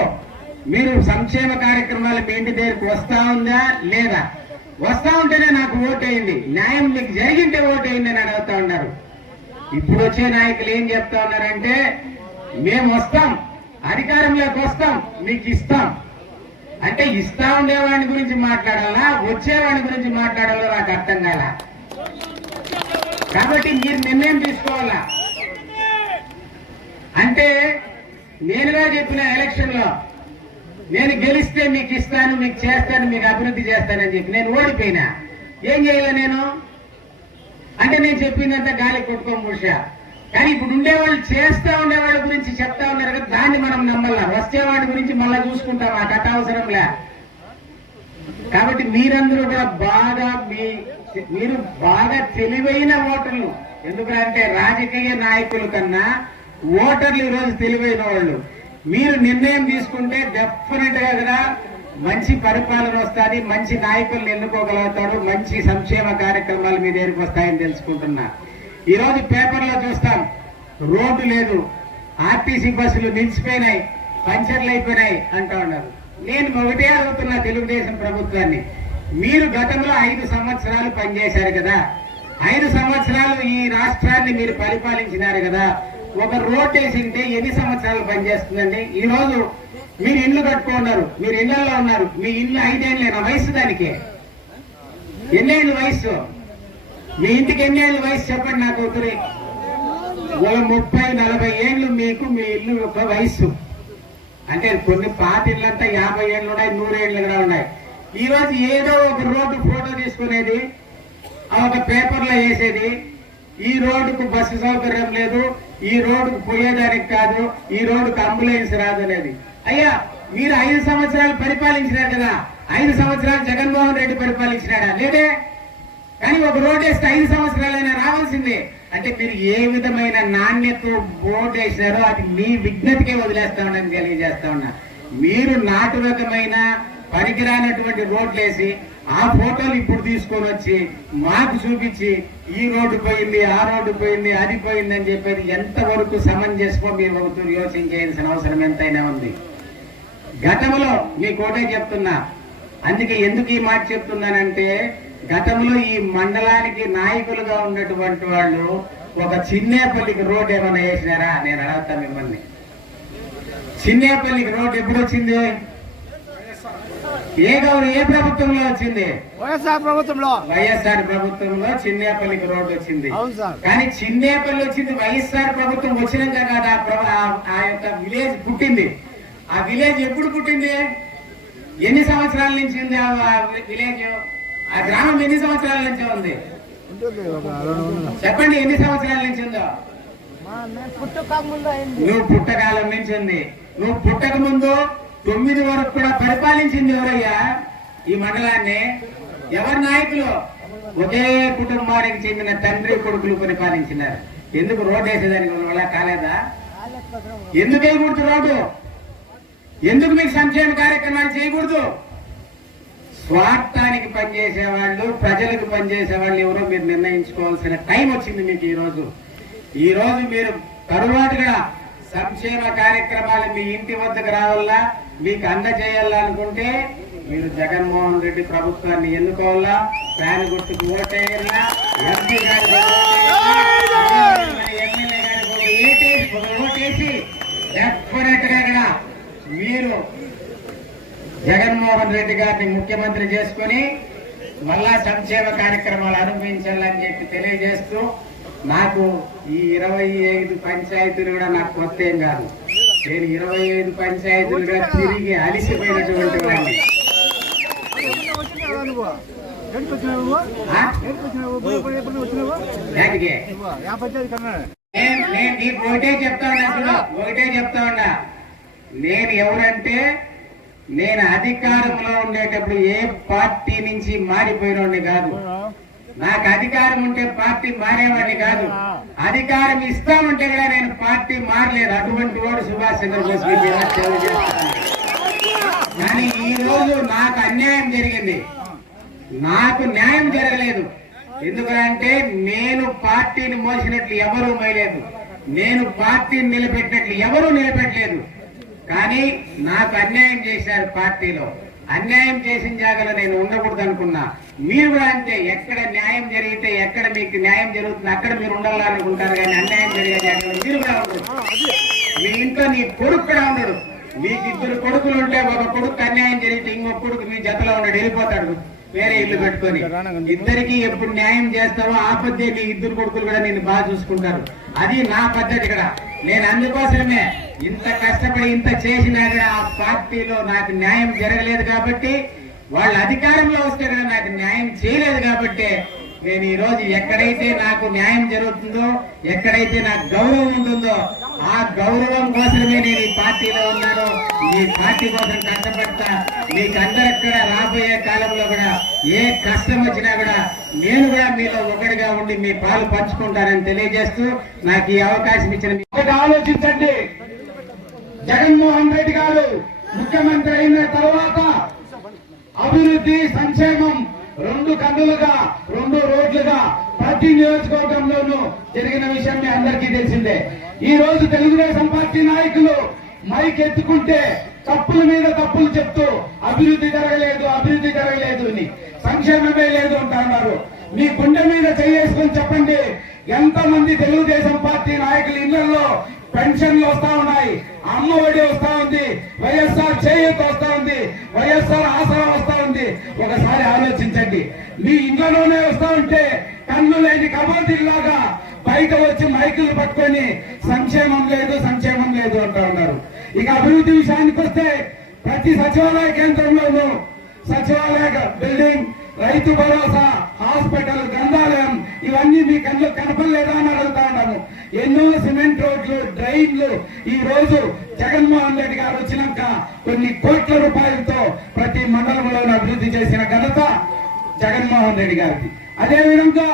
మీరు సంక్షేమ కార్యక్రమాలు మీ ఇంటి దగ్గరకు వస్తా ఉందా లేదా? వస్తా ఉంటేనే నాకు ఓటేయండి, న్యాయం మీకు జరిగింటే ఓటేయండి అని అడుగుతా ఉన్నారు. ఇప్పుడు వచ్చే నాయకులు ఏం చెప్తా ఉన్నారంటే, మేము వస్తాం, అధికారంలోకి వస్తాం, మీకు ఇస్తాం అంటే ఇస్తా ఉండేవాడి గురించి మాట్లాడాలా, వచ్చేవాడి గురించి మాట్లాడాలో నాకు అర్థం కాల. కాబట్టి మీరు నిర్ణయం తీసుకోవాలా. అంటే నేనుగా చెప్పిన ఎలక్షన్ లో నేను గెలిస్తే మీకు ఇస్తాను, మీకు చేస్తాను, మీకు అభివృద్ధి చేస్తానని చెప్పి నేను ఓడిపోయినా. ఏం చేయాలి నేను? అంటే నేను చెప్పిందంతా గాలి కొట్టుకోం మూషా. కానీ ఇప్పుడు ఉండేవాళ్ళు చేస్తా ఉండేవాళ్ళ గురించి చెప్తా ఉన్నారు కదా, దాన్ని మనం నమ్మల్లా. వచ్చేవాడి గురించి మళ్ళా చూసుకుంటాం, ఆ కథ అవసరంలే. కాబట్టి మీరందరూ కూడా మీరు బాగా తెలివైన ఓటర్లు. ఎందుకంటే రాజకీయ నాయకుల కన్నా ఓటర్లు ఈరోజు తెలివైన వాళ్ళు. మీరు నిర్ణయం తీసుకుంటే డెఫినెట్ గా కూడా మంచి పరిపాలన వస్తుంది, మంచి నాయకులను ఎన్నుకోగలుగుతాడు, మంచి సంక్షేమ కార్యక్రమాలు మీ దగ్గరికి వస్తాయని తెలుసుకుంటున్నా. ఈ రోజు పేపర్లో చూస్తాం, రోడ్డు లేదు, ఆర్టీసీ బస్సులు నిలిచిపోయినాయి, పంచర్లు అయిపోయినాయి అంటూ ఉన్నారు. నేను ఒకటే అడుగుతున్నా తెలుగుదేశం ప్రభుత్వాన్ని, మీరు గతంలో 5 సంవత్సరాలు పనిచేశారు కదా, 5 సంవత్సరాలు ఈ రాష్ట్రాన్ని మీరు పరిపాలించినారు కదా, ఒక రోడ్ వేసింటే ఎన్ని సంవత్సరాలు పనిచేస్తుందండి? ఈ రోజు మీరు ఇల్లు కట్టుకున్నారు, మీరు ఇళ్లలో ఉన్నారు, మీ ఇల్లు 5 ఏళ్ళేనా వయసు? దానికి ఎన్నేళ్ళు వయసు? మీ ఇంటికి ఎన్నేళ్ళు వయసు చెప్పండి నాకు. 30-40 ఏళ్ళు మీకు మీ ఇల్లు యొక్క వయసు. అంటే కొన్ని పాత ఇళ్ళంతా 50 ఏళ్ళు ఉన్నాయి, 100 ఏళ్ళు కూడా ఉన్నాయి. ఈ రోజు ఏదో ఒక రోడ్డు ఫోటో తీసుకునేది ఒక పేపర్లో వేసేది. ఈ రోడ్డుకు బస్సు సౌకర్యం లేదు, ఈ రోడ్డుకు పోయేదానికి కాదు, ఈ రోడ్డుకు అంబులెన్స్ రాదు అనేది. అయ్యా మీరు 5 సంవత్సరాలు పరిపాలించినారు కదా, 5 సంవత్సరాలు జగన్మోహన్ రెడ్డి పరిపాలించినాడా? లేదే. కానీ ఒక రోడ్ వేస్తే 5 సంవత్సరాలైనా రావాల్సిందే. అంటే మీరు ఏ విధమైన నాణ్యత బోర్డు వేసినారో అది మీ విజ్ఞతకే వదిలేస్తా ఉండని తెలియజేస్తా ఉన్నా. మీరు నాటు రకమైన పనికిరానటువంటి రోడ్లు వేసి ఆ ఫోటోలు ఇప్పుడు తీసుకొని వచ్చి మాకు చూపించి ఈ రోడ్డు పోయింది, ఆ రోడ్డు పోయింది, అది పోయింది అని చెప్పేది ఎంతవరకు సమంజసమో మీరు ఒకరు యోచన చేయాల్సిన అవసరం ఎంతైనా ఉంది. గతంలో మీకు ఒకటే చెప్తున్నా, అందుకే ఎందుకు ఈ మాట చెప్తున్నానంటే గతంలో ఈ మండలానికి నాయకులుగా ఉన్నటువంటి వాళ్ళు ఒక చిన్నేపల్లికి రోడ్ ఏమైనా వేసినారా? నేను అడుగుతా మిమ్మల్ని. చిన్నేపల్లికి రోడ్ ఎప్పుడు వచ్చింది? ఏ ప్రభుత్వంలో వచ్చింది? వైఎస్ఆర్ ప్రభుత్వంలో చిన్నేపల్లికి రోడ్డు వచ్చింది. కానీ చిన్నేపల్లి వచ్చింది వైఎస్ఆర్ ప్రభుత్వం వచ్చినాక కాదు ఆ యొక్క విలేజ్ పుట్టింది. ఆ విలేజ్ ఎప్పుడు పుట్టింది? ఎన్ని సంవత్సరాల నుంచి ఉంది ఆ విలేజ్? ఆ గ్రామం ఎన్ని సంవత్సరాల నుంచి ఉంది? చెప్పండి, ఎన్ని సంవత్సరాల నుంచి ఉందో? నువ్వు పుట్టకాలం నుంచి ఉంది. నువ్వు పుట్టక ముందు 9 వరకు కూడా పరిపాలించింది ఎవరయ్యా ఈ మండలాన్ని? ఎవరి నాయకులు? ఒకే కుటుంబానికి చెందిన తండ్రి కొడుకులు పరిపాలించినారు. ఎందుకు రోడ్డు వేసేదానికి వల్ల కాలేదా? ఎందుకు వేయకూడదు రోడ్డు? ఎందుకు మీకు సంక్షేమ కార్యక్రమాలు చేయకూడదు? స్వార్థానికి పనిచేసే వాళ్ళు, ప్రజలకు పనిచేసే వాళ్ళు ఎవరో మీరు నిర్ణయించుకోవాల్సిన టైం వచ్చింది మీకు ఈ రోజు మీరు తరువాతగా సంక్షేమ కార్యక్రమాలు మీ ఇంటి వద్దకు రావాలా, మీకు అందజేయాలనుకుంటే మీరు జగన్మోహన్ రెడ్డి ప్రభుత్వాన్ని ఎన్నుకోవాలా, ఫ్యాన్ గుర్తుకు ఓటేయాలా, ఎంపీ గారికి ఎమ్మెల్యే గారికి ఓటేసి డెఫినెట్ గా మీరు జగన్మోహన్ రెడ్డి గారిని ముఖ్యమంత్రి చేసుకుని మళ్ళా సంక్షేమ కార్యక్రమాలు అనుభవించాలని చెప్పి తెలియజేస్తూ, నాకు ఈ 25 పంచాయతీలు కూడా నాకు కొత్త ఏం కాదు. నేను 25 పంచాయతీలుగా తిరిగి అలిసిపోయినటువంటి వాడిని. నీకు ఒకటే చెప్తా ఉన్నా, నేను ఎవరంటే నేను అధికారంలో ఉండేటప్పుడు ఏ పార్టీ నుంచి మారిపోయినోడిని కాదు. నాకు అధికారం ఉంటే పార్టీ మారేవాడిని కాదు. అధికారం ఇస్తామంటే కూడా నేను పార్టీ మారలేదు. అటువంటి వాడు సుభాష్ చంద్రబోస్ కానీ ఈ రోజు నాకు అన్యాయం జరిగింది, నాకు న్యాయం జరగలేదు. ఎందుకంటే నేను పార్టీని మోసినట్లు ఎవరూ మోయలేదు, నేను పార్టీని నిలబెట్టినట్లు ఎవరూ నిలబెట్టలేదు. కానీ నాకు అన్యాయం చేశారు. పార్టీలో అన్యాయం చేసిన జాగాలో నేను ఉండకూడదు అనుకున్నా. మీరు కూడా అంతే, ఎక్కడ న్యాయం జరిగితే, ఎక్కడ మీకు న్యాయం జరుగుతుంది అక్కడ మీరు ఉండాలనుకుంటారు. కానీ అన్యాయం జరిగే జాగాలో మీరు కూడా ఉండరు. మీ ఇంట్లో నీ కొడుకు కూడా ఉండడు. మీకు 2 కొడుకులు ఉంటే ఒక కొడుకు అన్యాయం జరిగితే ఇంకొక కొడుకు మీ జతలో ఉన్నాడు, వెళ్ళిపోతాడు వేరే ఇల్లు పెట్టుకొని. ఇద్దరికి ఎప్పుడు న్యాయం చేస్తావో ఆ పద్ధతి నీ 2 కొడుకులు కూడా నేను బాగా చూసుకుంటారు. అది నా పద్ధతి కూడా. నేను అందుకోసమే ఇంత కష్టపడి ఇంత చేసినా కూడా ఆ పార్టీలో నాకు న్యాయం జరగలేదు కాబట్టి, వాళ్ళ అధికారంలో వస్తే కూడా నాకు న్యాయం చేయలేదు కాబట్టి, నేను ఈ రోజు ఎక్కడైతే నాకు న్యాయం జరుగుతుందో, ఎక్కడైతే నాకు గౌరవం ఉంటుందో ఆ గౌరవం కోసమే నేను ఈ పార్టీలో ఉన్నాను. ఈ పార్టీ కోసం కష్టపడతా. మీకు అందరికి కూడా రాబోయే కాలంలో కూడా ఏ కష్టం వచ్చినా కూడా నేను కూడా మీలో ఒకటిగా ఉండి మీ పాలు పంచుకుంటానని తెలియజేస్తూ నాకు ఈ అవకాశం ఇచ్చిన ఒకటి ఆలోచించండి. జగన్మోహన్ రెడ్డి గారు ముఖ్యమంత్రి అయిన తర్వాత అభివృద్ధి, సంక్షేమం 2 కన్నులుగా 2 రోడ్లుగా ప్రతి నియోజకవర్గంలోనూ జరిగిన విషయం మీ అందరికీ తెలిసిందే. ఈ రోజు తెలుగుదేశం పార్టీ నాయకులు మైక్ ఎత్తుకుంటే తప్పుల మీద తప్పులు చెప్తూ అభివృద్ధి జరగలేదు అని, సంక్షేమమే లేదు అంటున్నారు. మీ గుండె మీద చేసుకొని చెప్పండి, ఎంతమంది తెలుగుదేశం పార్టీ నాయకుల ఇళ్లలో పెన్షన్లు వస్తా ఉన్నాయి, అమ్మ ఒడి వస్తా ఉంది, వైఎస్ఆర్ చేయూత వస్తా ఉంది, వైఎస్ఆర్ ఆసరా వస్తా ఉంది. ఒకసారి ఆలోచించండి. మీ ఇంట్లోనే వస్తా ఉంటే కన్ను లేని కబోదిల్లాగా బయట వచ్చి మైకులు పట్టుకొని సంక్షేమం లేదు అంటూ ఉన్నారు. ఇక అభివృద్ధి విషయానికి వస్తే ప్రతి సచివాలయ కేంద్రంలోనూ సచివాలయ బిల్డింగ్, రైతు భరోసా, హాస్పిటల్, గ్రంథాలయం ఇవన్నీ మీ కళ్ళు కనపడలేదా అని అడుగుతా ఉన్నాము. ఎన్నో సిమెంట్ రోడ్లు, డ్రైన్లు ఈ రోజు జగన్మోహన్ రెడ్డి గారు వచ్చినాక కొన్ని కోట్ల రూపాయలతో ప్రతి మండలంలో అభివృద్ధి చేసిన ఘనత జగన్మోహన్ రెడ్డి గారికి. అదేవిధంగా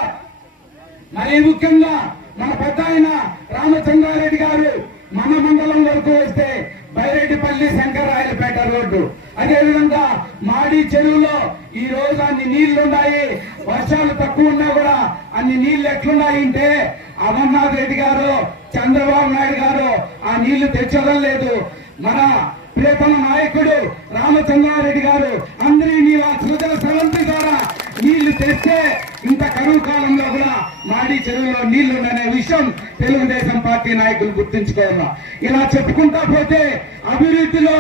మరీ ముఖ్యంగా మన పెద్ద ఆయన రామచంద్రారెడ్డి గారు మన మండలం వరకు వస్తే బైరెడ్డిపల్లి శంకరాయలపేట రోడ్డు, అదేవిధంగా మాడి చెరువులో ఈ రోజు అన్ని నీళ్లున్నాయి. వర్షాలు తక్కువ ఉన్నా కూడా అన్ని నీళ్లు ఎట్లున్నాయి అంటే అమర్నాథ్ రెడ్డి గారు, చంద్రబాబు నాయుడు గారు ఆ నీళ్లు తెచ్చడం లేదు. మన ప్రియతమ నాయకుడు రామచంద్రారెడ్డి గారు అందరి నీళ్ళ సుజల సవంతి ద్వారా నీళ్లు తెస్తే ఇంత కరువు కాలంలో కూడా మాడి చెరువులో నీళ్లుందనే విషయం తెలుగుదేశం పార్టీ నాయకులు గుర్తుంచుకోవాలి. ఇలా చెప్పుకుంటా పోతే అభివృద్ధిలో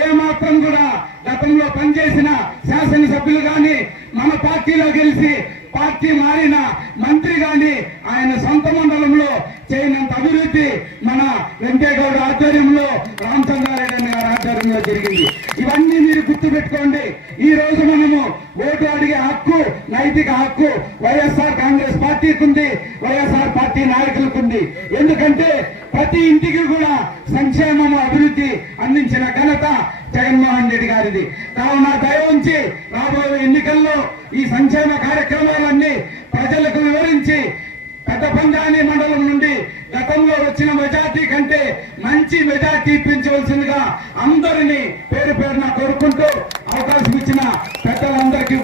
ఏ మాత్రం కూడా గతంలో పనిచేసిన శాసనసభ్యులు గాని, మన పార్టీలో గెలిచి పార్టీ మారిన మంత్రి గాని ఆయన సొంత మండలంలో చేయనంత అభివృద్ధి మన వెంకయ్యగౌడ ఆధ్వర్యంలో, రామచంద్రారెడ్డి గారి ఆధ్వర్యంలో జరిగింది. ఇవన్నీ మీరు గుర్తుపెట్టుకోండి. ఈ రోజు మనము ఓటు అడిగే హక్కు, నైతిక హక్కు వైఎస్ఆర్ కాంగ్రెస్ పార్టీకి ఉంది, వైఎస్ఆర్ పార్టీ నాయకులకు ఉంది. ఎందుకంటే ప్రతి ఇంటికి కూడా సంక్షేమము, అభివృద్ధి అందించిన ఘనత జగన్మోహన్ రెడ్డి గారిది. కావున దయ ఉంచి రాబోయే ఎన్నికల్లో ఈ సంక్షేమ కార్యక్రమాలన్నీ ప్రజలకు వివరించి పెద్దపంజాని మండలం నుండి గతంలో వచ్చిన మెజార్టీ కంటే మంచి మెజార్టీ ఇప్పించవలసిందిగా అందరినీ పేరు పేరున కోరుకుంటూ అవకాశం ఇచ్చిన పెద్దలందరికీ